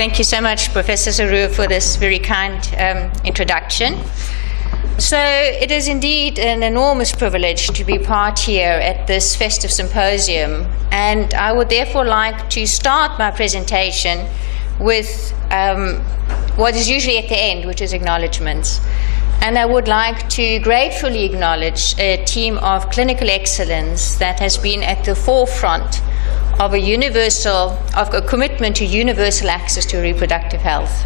Thank you so much, Professor Saru, for this very kind introduction. So it is indeed an enormous privilege to be part here at this festive symposium, and I would therefore like to start my presentation with what is usually at the end, which is acknowledgements. And I would like to gratefully acknowledge a team of clinical excellence that has been at the forefront of a commitment to universal access to reproductive health.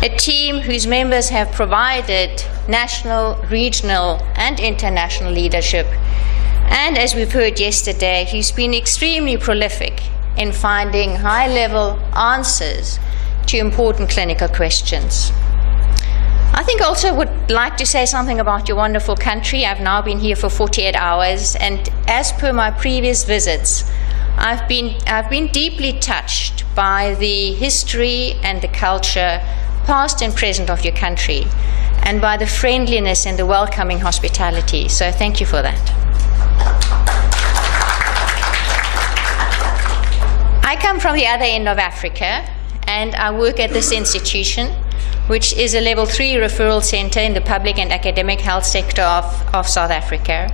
A team whose members have provided national, regional, and international leadership, and as we've heard yesterday, who's been extremely prolific in finding high-level answers to important clinical questions. I think also would like to say something about your wonderful country. I've now been here for 48 hours, and as per my previous visits, I've been deeply touched by the history and the culture, past and present, of your country, and by the friendliness and the welcoming hospitality. So thank you for that. I come from the other end of Africa, and I work at this institution, which is a level 3 referral center in the public and academic health sector of South Africa.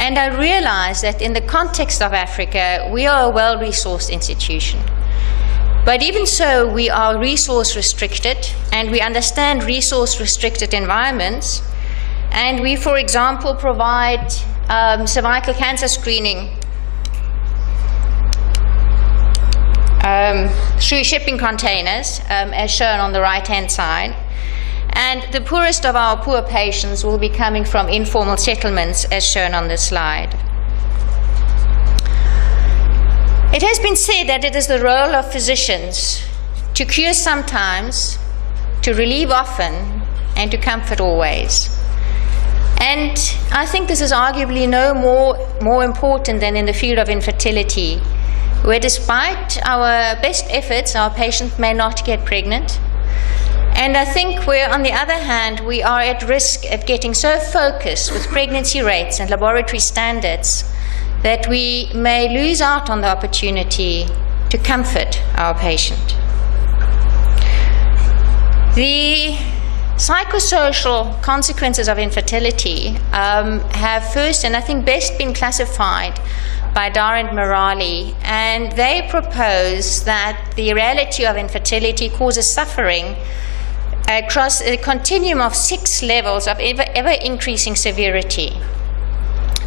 And I realize that in the context of Africa, we are a well-resourced institution. But even so, we are resource restricted, and we understand resource restricted environments. And we, for example, provide cervical cancer screening through shipping containers, as shown on the right-hand side. And the poorest of our poor patients will be coming from informal settlements, as shown on this slide. It has been said that it is the role of physicians to cure sometimes, to relieve often, and to comfort always. And I think this is arguably no more important than in the field of infertility, where despite our best efforts, our patient may not get pregnant. And I think where, on the other hand, we are at risk of getting so focused with pregnancy rates and laboratory standards that we may lose out on the opportunity to comfort our patient. The psychosocial consequences of infertility have first, and I think best, been classified by Dyer and Morali, and they propose that the reality of infertility causes suffering across a continuum of 6 levels of ever-increasing severity.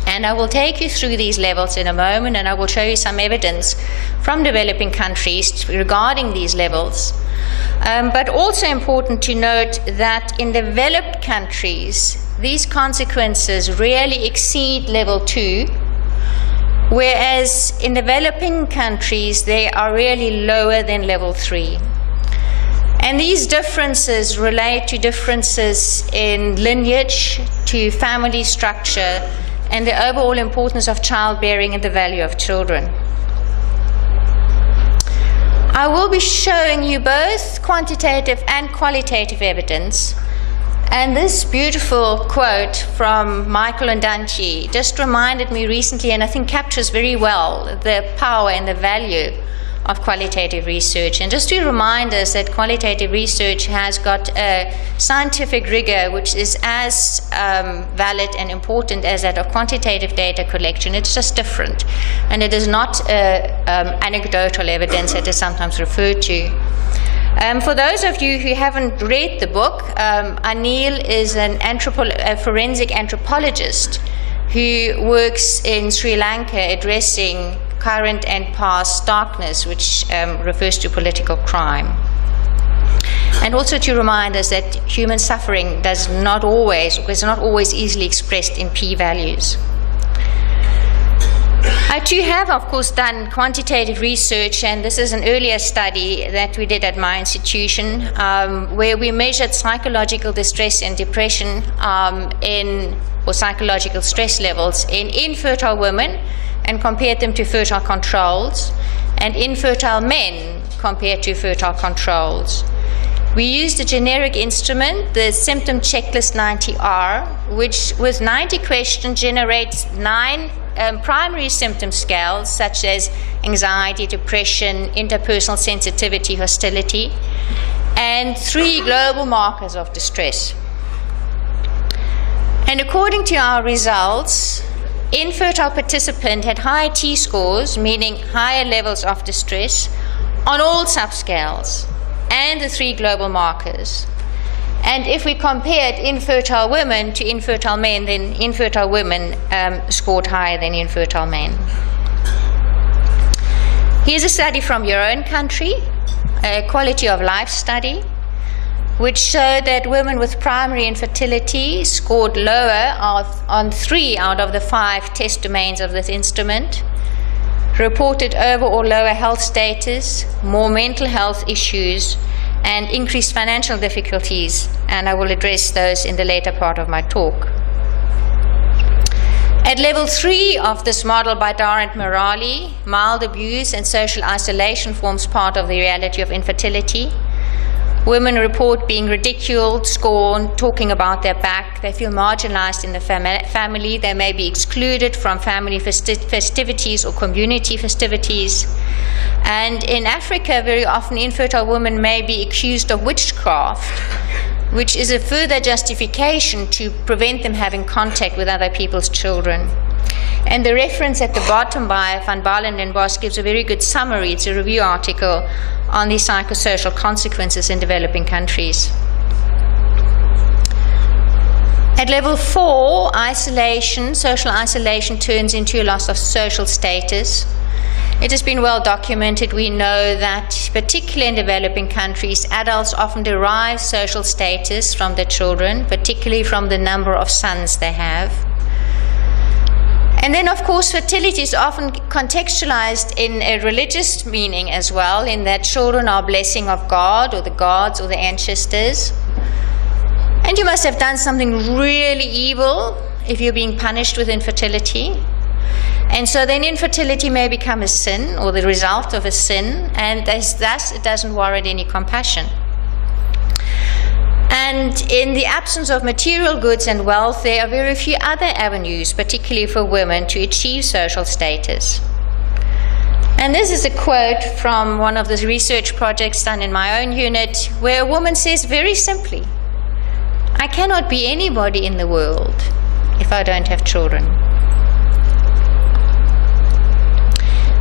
And I will take you through these levels in a moment, and I will show you some evidence from developing countries regarding these levels. But also important to note that in developed countries, these consequences rarely exceed level 2, whereas in developing countries, they are really lower than level 3. And these differences relate to differences in lineage, to family structure, and the overall importance of childbearing and the value of children. I will be showing you both quantitative and qualitative evidence. And this beautiful quote from Michael Ondaatje just reminded me recently, and I think captures very well the power and the value of qualitative research. And just to remind us that qualitative research has got a scientific rigor which is as valid and important as that of quantitative data collection. It's just different. And it is not anecdotal evidence that is sometimes referred to. For those of you who haven't read the book, Anil is a forensic anthropologist who works in Sri Lanka addressing current and past darkness, which refers to political crime. And also to remind us that human suffering is not always easily expressed in p-values. I too have, of course, done quantitative research, and this is an earlier study that we did at my institution, where we measured psychological distress and depression or psychological stress levels in infertile women and compared them to fertile controls, and infertile men compared to fertile controls. We used a generic instrument, the Symptom Checklist 90R, which with 90 questions generates 9 primary symptom scales such as anxiety, depression, interpersonal sensitivity, hostility, and 3 global markers of distress. And according to our results, infertile participant had higher T-scores, meaning higher levels of distress, on all subscales and the 3 global markers. And if we compared infertile women to infertile men, then infertile women scored higher than infertile men. Here's a study from your own country, a quality of life study, which showed that women with primary infertility scored lower on 3 out of the 5 test domains of this instrument, reported overall lower health status, more mental health issues, and increased financial difficulties, and I will address those in the later part of my talk. At level 3 of this model by Dyer and Morali, mild abuse and social isolation forms part of the reality of infertility. Women report being ridiculed, scorned, talking about their back. They feel marginalized in the family. They may be excluded from family festivities or community festivities. And in Africa, very often infertile women may be accused of witchcraft, which is a further justification to prevent them having contact with other people's children. And the reference at the bottom by Van Balen and Bos gives a very good summary. It's a review article on the psychosocial consequences in developing countries. At level 4, isolation, social isolation turns into a loss of social status. It has been well documented. We know that, particularly in developing countries, adults often derive social status from their children, particularly from the number of sons they have. And then, of course, fertility is often contextualized in a religious meaning as well, in that children are a blessing of God or the gods or the ancestors. And you must have done something really evil if you're being punished with infertility. And so then infertility may become a sin or the result of a sin, and thus it doesn't warrant any compassion. And in the absence of material goods and wealth, there are very few other avenues, particularly for women, to achieve social status. And this is a quote from one of the research projects done in my own unit, where a woman says very simply, "I cannot be anybody in the world if I don't have children."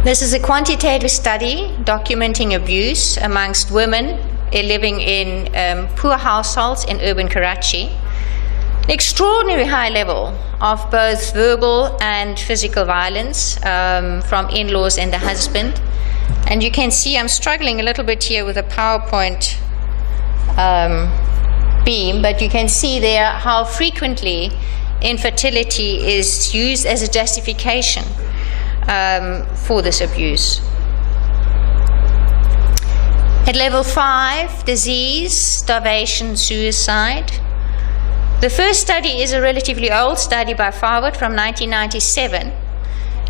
This is a quantitative study documenting abuse amongst women living in poor households in urban Karachi. An extraordinary high level of both verbal and physical violence from in-laws and the husband. And you can see I'm struggling a little bit here with a PowerPoint beam, but you can see there how frequently infertility is used as a justification for this abuse. At level 5, disease, starvation, suicide. The first study is a relatively old study by Farwood from 1997.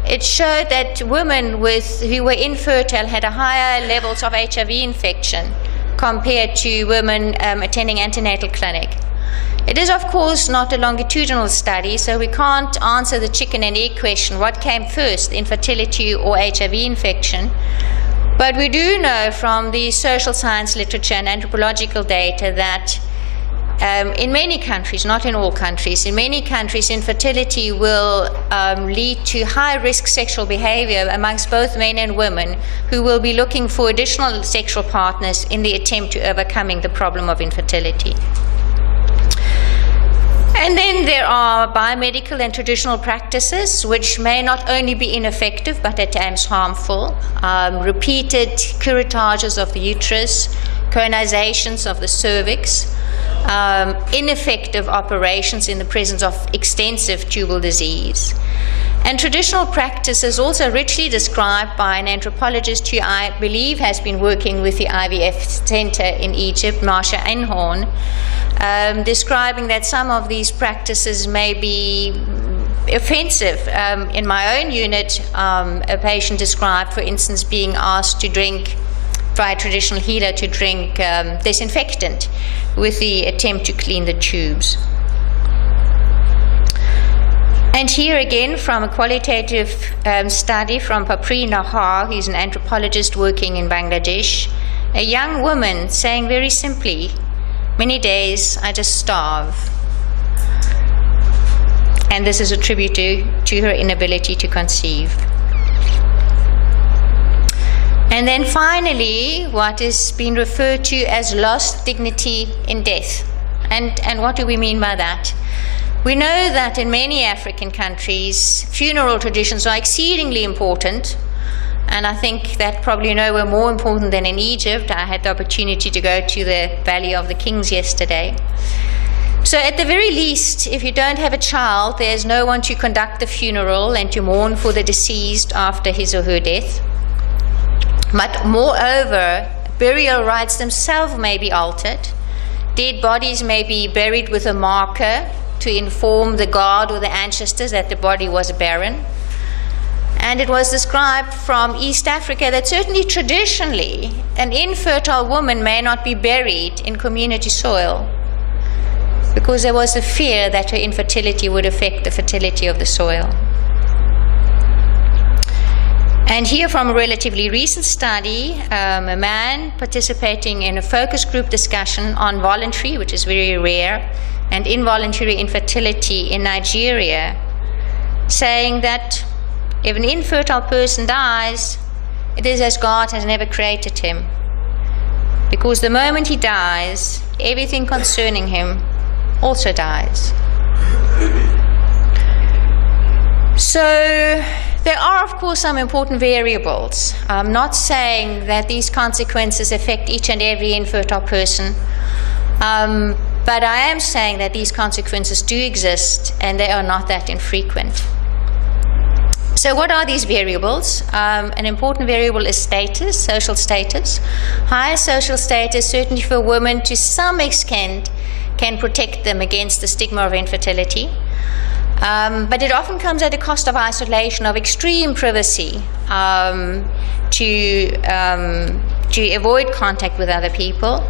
It showed that women who were infertile had a higher levels of HIV infection compared to women attending antenatal clinic. It is, of course, not a longitudinal study, so we can't answer the chicken and egg question, what came first, infertility or HIV infection? But we do know from the social science literature and anthropological data that in many countries, not in all countries, in many countries infertility will lead to high-risk sexual behavior amongst both men and women who will be looking for additional sexual partners in the attempt to overcoming the problem of infertility. And then there are biomedical and traditional practices which may not only be ineffective but at times harmful. Repeated curettages of the uterus, colonizations of the cervix, ineffective operations in the presence of extensive tubal disease. And traditional practice is also richly described by an anthropologist who I believe has been working with the IVF Center in Egypt, Marcia Einhorn, describing that some of these practices may be offensive. In my own unit, a patient described, for instance, being asked to drink, by a traditional healer, to drink disinfectant with the attempt to clean the tubes. And here again, from a qualitative study from Papri Nahar, he's an anthropologist working in Bangladesh, a young woman saying very simply, many days I just starve. And this is attributed to her inability to conceive. And then finally, what is being referred to as lost dignity in death. And what do we mean by that? We know that in many African countries, funeral traditions are exceedingly important. And I think that probably nowhere more important than in Egypt. I had the opportunity to go to the Valley of the Kings yesterday. So at the very least, if you don't have a child, there's no one to conduct the funeral and to mourn for the deceased after his or her death. But moreover, burial rites themselves may be altered. Dead bodies may be buried with a marker to inform the god or the ancestors that the body was barren. And it was described from East Africa that certainly traditionally, an infertile woman may not be buried in community soil because there was a fear that her infertility would affect the fertility of the soil. And here from a relatively recent study, a man participating in a focus group discussion on voluntary, which is very rare, and involuntary infertility in Nigeria, saying that if an infertile person dies, it is as God has never created him. Because the moment he dies, everything concerning him also dies. So there are, of course, some important variables. I'm not saying that these consequences affect each and every infertile person, but I am saying that these consequences do exist and they are not that infrequent. So what are these variables? An important variable is status, social status. Higher social status, certainly for women, to some extent, can protect them against the stigma of infertility. But it often comes at a cost of isolation, of extreme privacy, to avoid contact with other people.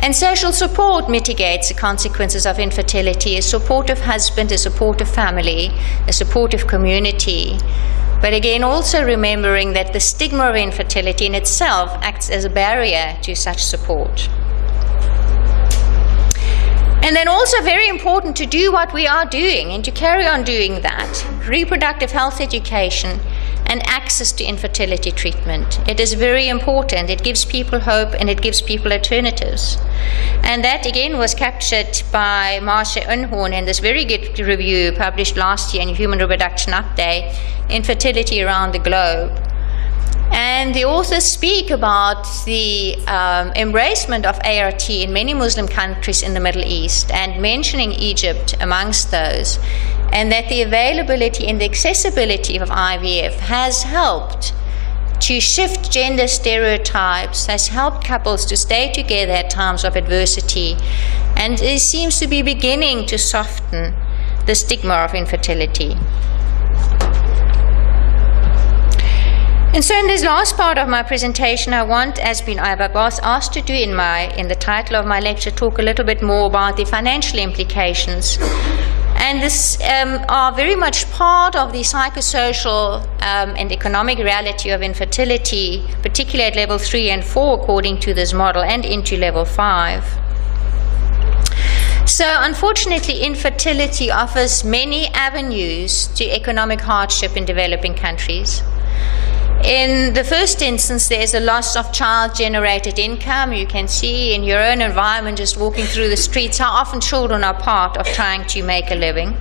And social support mitigates the consequences of infertility, a supportive husband, a supportive family, a supportive community. But again, also remembering that the stigma of infertility in itself acts as a barrier to such support. And then also very important to do what we are doing and to carry on doing that, reproductive health education and access to infertility treatment. It is very important. It gives people hope and it gives people alternatives. And that again was captured by Marcia Unhorn in this very good review published last year in Human Reproduction Update, Infertility Around the Globe. And the authors speak about the embracement of ART in many Muslim countries in the Middle East, and mentioning Egypt amongst those, and that the availability and the accessibility of IVF has helped to shift gender stereotypes, has helped couples to stay together at times of adversity, and it seems to be beginning to soften the stigma of infertility. And so in this last part of my presentation, I was asked to do in the title of my lecture, talk a little bit more about the financial implications. And this are very much part of the psychosocial and economic reality of infertility, particularly at level 3 and 4, according to this model, and into level 5. So unfortunately, infertility offers many avenues to economic hardship in developing countries. In the first instance, there's a loss of child-generated income. You can see in your own environment, just walking through the streets, how often children are part of trying to make a living.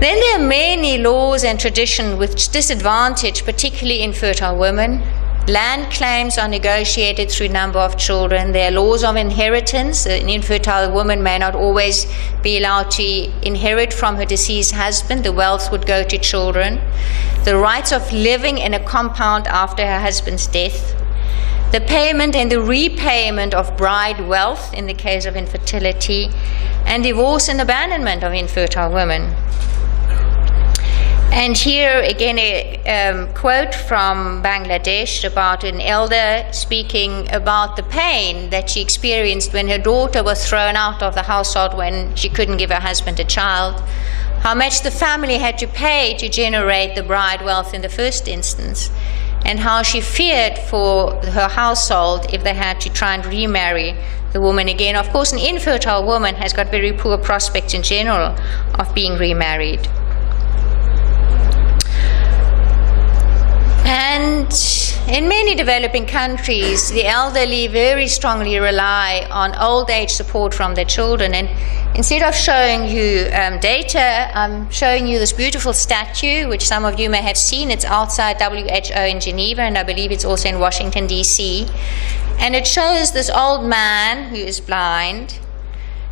Then there are many laws and traditions which disadvantage particularly infertile women. Land claims are negotiated through number of children. There are laws of inheritance. An infertile woman may not always be allowed to inherit from her deceased husband. The wealth would go to children. The rights of living in a compound after her husband's death. The payment and the repayment of bride wealth in the case of infertility. And divorce and abandonment of infertile women. And here again a quote from Bangladesh about an elder speaking about the pain that she experienced when her daughter was thrown out of the household when she couldn't give her husband a child. how much the family had to pay to generate the bride wealth in the first instance, and how she feared for her household if they had to try and remarry the woman again. Of course, an infertile woman has got very poor prospects in general of being remarried. And in many developing countries, the elderly very strongly rely on old age support from their children. And instead of showing you data, I'm showing you this beautiful statue, which some of you may have seen. It's outside WHO in Geneva, and I believe it's also in Washington, D.C. And it shows this old man who is blind,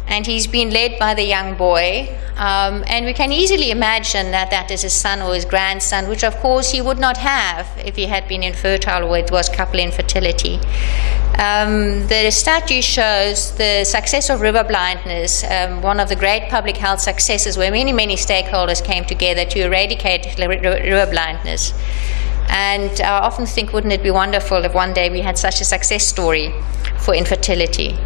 and he's been led by the young boy. And we can easily imagine that that is his son or his grandson, which of course he would not have if he had been infertile or it was couple infertility. The statue shows the success of river blindness, one of the great public health successes where many, many stakeholders came together to eradicate river blindness. And I often think, wouldn't it be wonderful if one day we had such a success story for infertility?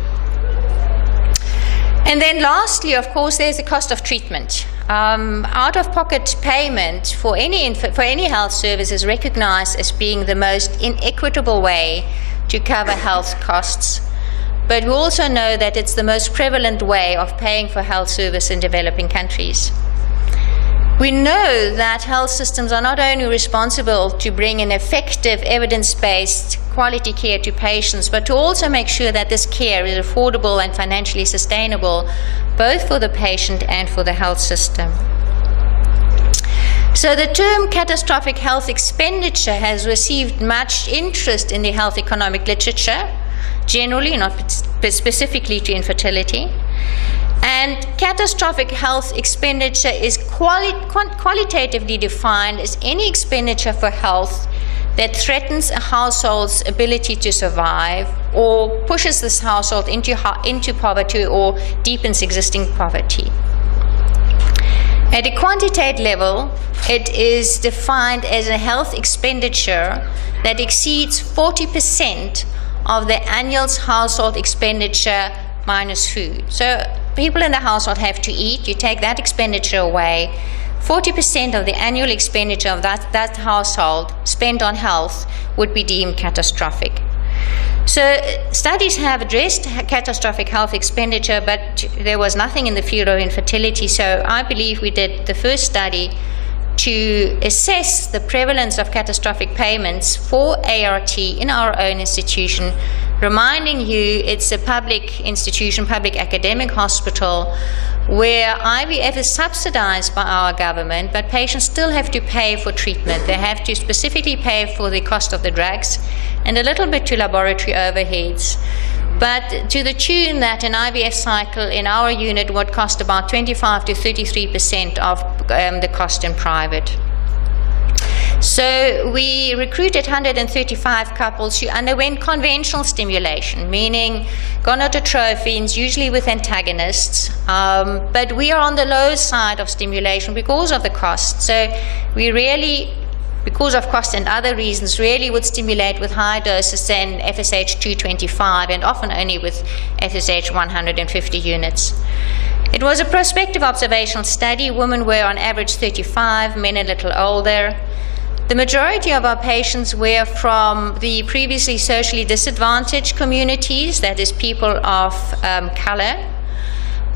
And then lastly, of course, there's the cost of treatment. Out-of-pocket payment for any health service is recognized as being the most inequitable way to cover health costs. But we also know that it's the most prevalent way of paying for health service in developing countries. We know that health systems are not only responsible to bring an effective, evidence-based quality care to patients, but to also make sure that this care is affordable and financially sustainable, both for the patient and for the health system. So the term catastrophic health expenditure has received much interest in the health economic literature, generally, not specifically to infertility. And catastrophic health expenditure is qualitatively defined as any expenditure for health that threatens a household's ability to survive or pushes this household into poverty or deepens existing poverty. At a quantitative level, it is defined as a health expenditure that exceeds 40% of the annual household expenditure minus food. So people in the household have to eat. You take that expenditure away. 40% of the annual expenditure of that household spent on health would be deemed catastrophic. So studies have addressed catastrophic health expenditure, but there was nothing in the field of infertility. So I believe we did the first study to assess the prevalence of catastrophic payments for ART in our own institution, reminding you it's a public institution, public academic hospital, where IVF is subsidized by our government, but patients still have to pay for treatment. They have to specifically pay for the cost of the drugs and a little bit to laboratory overheads. But to the tune that an IVF cycle in our unit would cost about 25 to 33% of the cost in private. So we recruited 135 couples who underwent conventional stimulation, meaning gonadotrophins, usually with antagonists, but we are on the low side of stimulation because of the cost. So we really, because of cost and other reasons, really would stimulate with higher doses than FSH 225 and often only with FSH 150 units. It was a prospective observational study. Women were on average 35, men a little older. The majority of our patients were from the previously socially disadvantaged communities, that is people of color,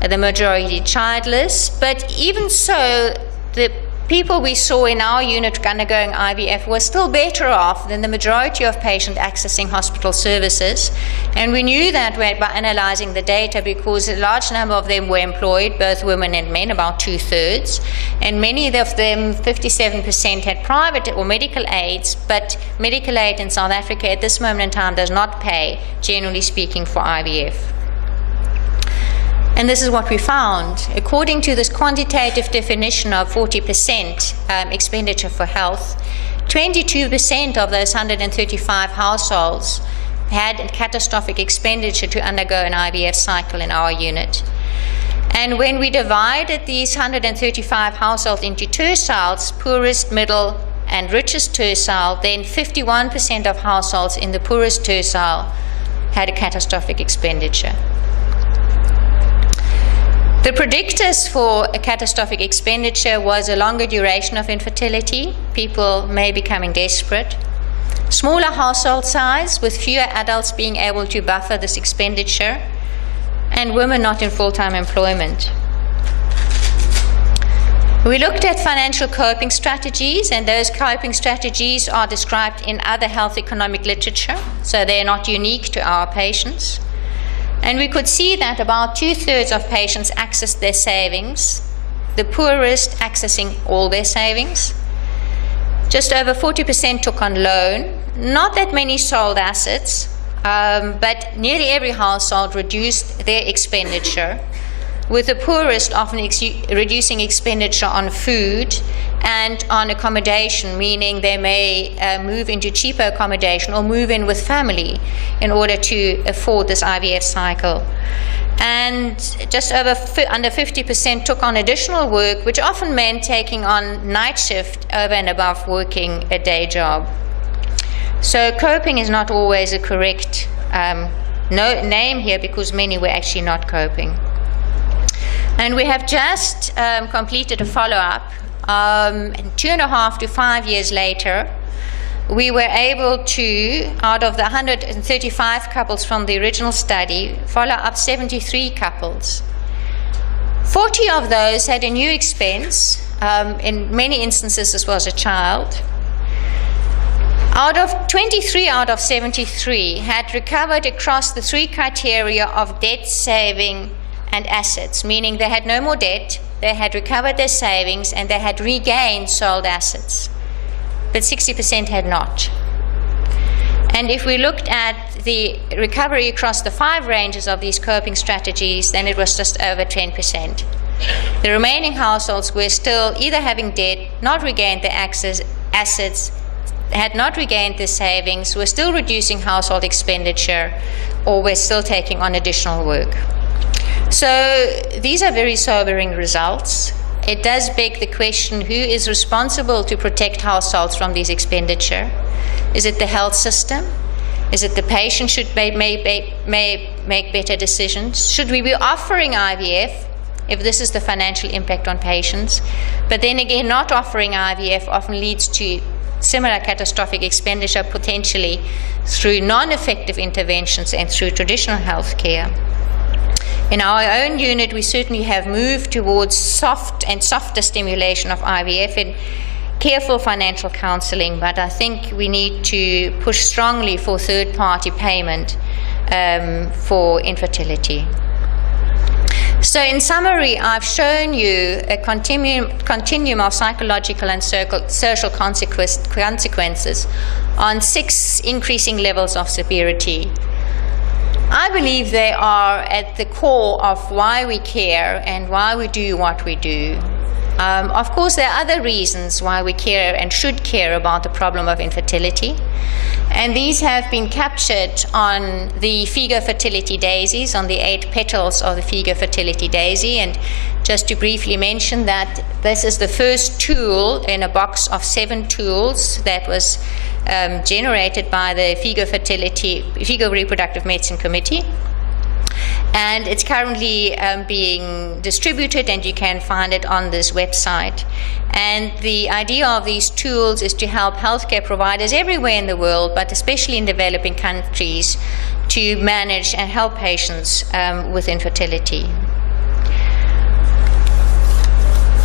the majority childless, but even so, the people we saw in our unit undergoing IVF were still better off than the majority of patients accessing hospital services. And we knew that by analyzing the data because a large number of them were employed, both women and men, about 2/3. And many of them, 57%, had private or medical aids, but medical aid in South Africa at this moment in time does not pay, generally speaking, for IVF. And this is what we found. According to this quantitative definition of 40% expenditure for health, 22% of those 135 households had a catastrophic expenditure to undergo an IVF cycle in our unit. And when we divided these 135 households into terciles, poorest, middle, and richest tercile, then 51% of households in the poorest tercile had a catastrophic expenditure. The predictors for a catastrophic expenditure was a longer duration of infertility, people may be becoming desperate, smaller household size with fewer adults being able to buffer this expenditure, and women not in full-time employment. We looked at financial coping strategies, and those coping strategies are described in other health economic literature, so they're not unique to our patients. And we could see that about 2/3 of patients accessed their savings, the poorest accessing all their savings. Just over 40% took on loan. Not that many sold assets, but nearly every household reduced their expenditure, with the poorest often reducing expenditure on food and on accommodation, meaning they may move into cheaper accommodation or move in with family in order to afford this IVF cycle. And just under 50% took on additional work, which often meant taking on night shift over and above working a day job. So coping is not always a correct name here, because many were actually not coping. And we have just completed a follow-up. 2.5 to 5 years later, we were able to, out of the 135 couples from the original study, follow up 73 couples. 40 of those had a new expense. In many instances, this was a child. 23 out of 73 had recovered across the 3 criteria of debt, saving, and assets, meaning they had no more debt, they had recovered their savings, and they had regained sold assets. But 60% had not. And if we looked at the recovery across the 5 ranges of these coping strategies, then it was just over 10%. The remaining households were still either having debt, not regained their assets, had not regained their savings, were still reducing household expenditure, or were still taking on additional work. So these are very sobering results. It does beg the question, who is responsible to protect households from this expenditure? Is it the health system? Is it the patient should may make better decisions? Should we be offering IVF if this is the financial impact on patients? But then again, not offering IVF often leads to similar catastrophic expenditure, potentially through non-effective interventions and through traditional health care. In our own unit, we certainly have moved towards soft and softer stimulation of IVF and careful financial counseling, but I think we need to push strongly for third-party payment for infertility. So in summary, I've shown you a continuum of psychological and social consequences on 6 increasing levels of severity. I believe they are at the core of why we care and why we do what we do. Of course, there are other reasons why we care and should care about the problem of infertility. And these have been captured on the Figo fertility daisies, on the 8 petals of the Figo fertility daisy. And just to briefly mention that this is the first tool in a box of 7 tools that was generated by the Figo Reproductive Medicine Committee. And it's currently being distributed, and you can find it on this website. And the idea of these tools is to help healthcare providers everywhere in the world, but especially in developing countries, to manage and help patients with infertility.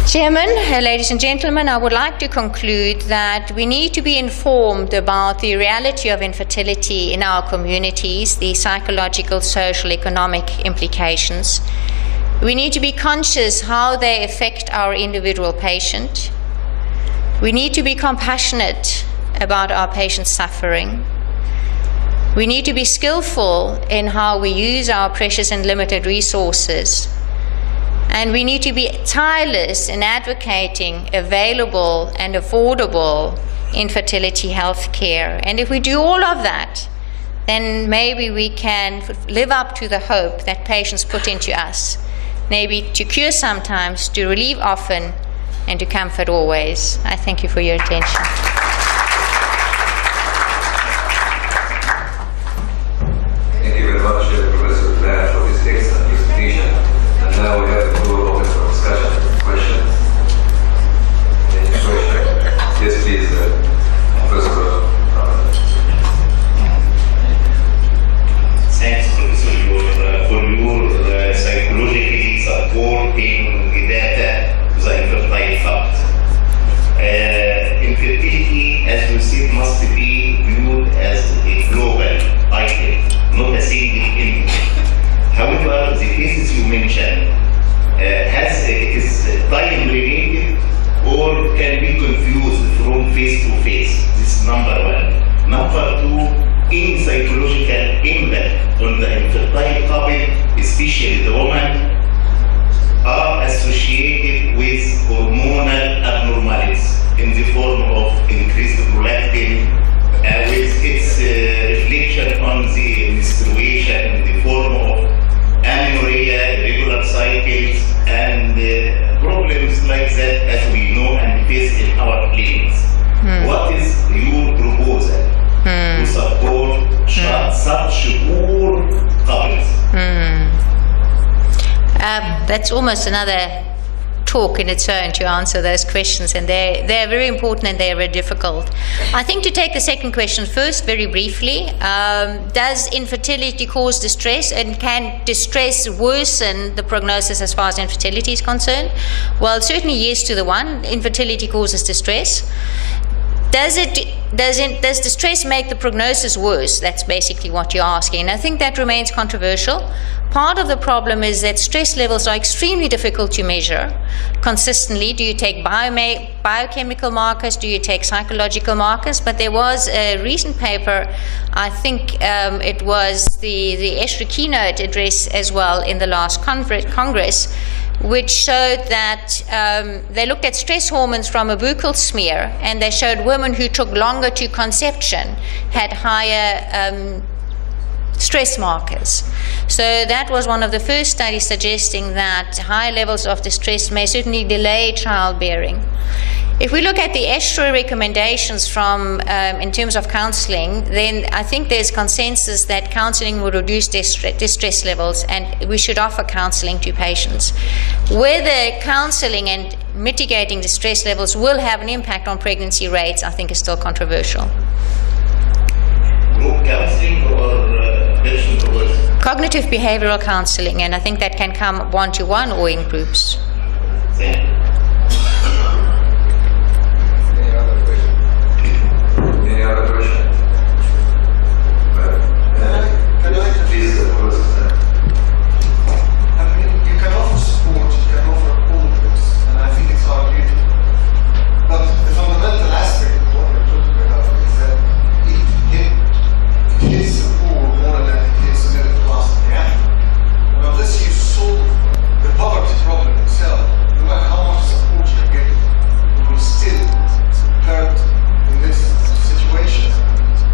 Chairman, ladies and gentlemen, I would like to conclude that we need to be informed about the reality of infertility in our communities, the psychological, social, economic implications. We need to be conscious how they affect our individual patient. We need to be compassionate about our patient's suffering. We need to be skillful in how we use our precious and limited resources. And we need to be tireless in advocating available and affordable infertility health care. And if we do all of that, then maybe we can live up to the hope that patients put into us. Maybe to cure sometimes, to relieve often, and to comfort always. I thank you for your attention. Thank you very much, Professor Dyer, for this excellent presentation. And now we have the floor Number two, any psychological impact on the infertile couple, especially the woman, are associated with hormonal abnormalities in the form of increased prolactin, with its reflection on the menstruation in the form of amenorrhea, irregular cycles, and problems like that as we know and face in our clinics. What is your proposal to support such poor couples? That's almost another talk in its own to answer those questions, and they're very important and they're very difficult. I think to take the second question first, very briefly, does infertility cause distress, and can distress worsen the prognosis as far as infertility is concerned? Well, certainly yes to the one. Infertility causes distress. Does distress make the prognosis worse? That's basically what you're asking. And I think that remains controversial. Part of the problem is that stress levels are extremely difficult to measure consistently. Do you take biochemical markers? Do you take psychological markers? But there was a recent paper, I think it was the ESHRE keynote address as well in the last Congress, which showed that they looked at stress hormones from a buccal smear, and they showed women who took longer to conception had higher stress markers. So that was one of the first studies suggesting that high levels of distress may certainly delay childbearing. If we look at the ESHRE recommendations from in terms of counseling, then I think there's consensus that counseling will reduce distress levels, and we should offer counseling to patients. Whether counseling and mitigating distress levels will have an impact on pregnancy rates, I think is still controversial. Group counseling or patient proposal? Cognitive behavioral counseling, and I think that can come one-to-one or in groups. Thank you. Any other question? Please, I mean, you can offer support, you can offer all of this, and I think it's argued. But the fundamental aspect of what we're talking about is that it hits the poor more than it hits the middle class and the affluent. And unless you solve the poverty problem itself, no matter how much support you get, you will still hurt in this situation.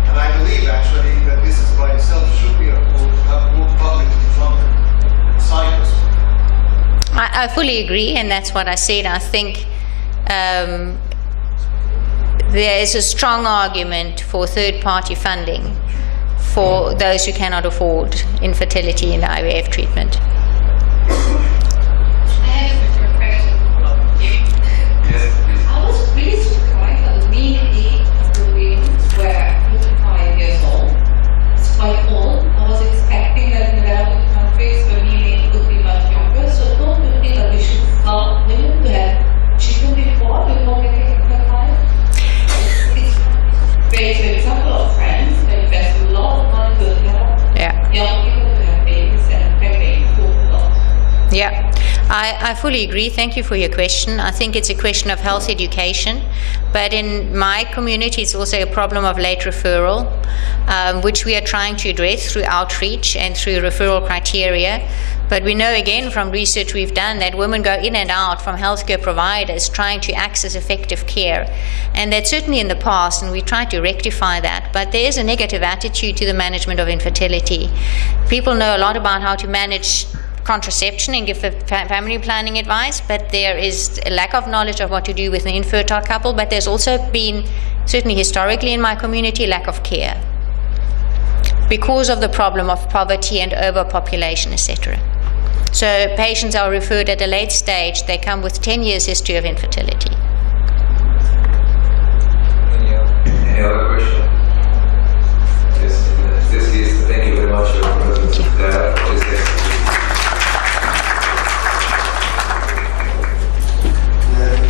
And I believe actually that this is by itself should be a goal to have more publicly funded cycles. I fully agree, and that's what I said. I think there is a strong argument for third-party funding for those who cannot afford infertility and IVF treatment. I have a question for you. yes, please. I was really surprised that the mean age of the women were 55 years old. It's quite old. I was expecting that in developing countries the mean age would be much younger. So don't you think that we should help women to have children before getting fertile? It's based on an example of friends that invest a lot of money to help young people to have babies and pregnant for a lot. Yeah, I fully agree. Thank you for your question. I think it's a question of health education, but in my community it's also a problem of late referral, which we are trying to address through outreach and through referral criteria. But we know again from research we've done that women go in and out from healthcare providers trying to access effective care. And that's certainly in the past, and we try to rectify that. But there is a negative attitude to the management of infertility. People know a lot about how to manage contraception and give family planning advice, but there is a lack of knowledge of what to do with an infertile couple. But there's also been, certainly historically in my community, lack of care because of the problem of poverty and overpopulation, etc. So patients are referred at a late stage. They come with 10 years history of infertility. Any other question? Yes, this is, thank you very much for your presence.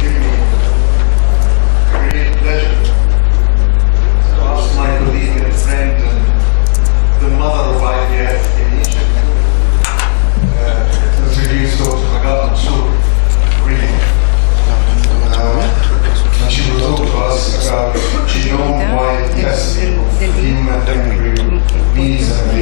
Give me a great pleasure to ask my colleague and friend and the mother of IVF in Egypt, to introduce Dr. Magat Mansour, really. And she will talk to us about genome-wide diversity of human embryo needs and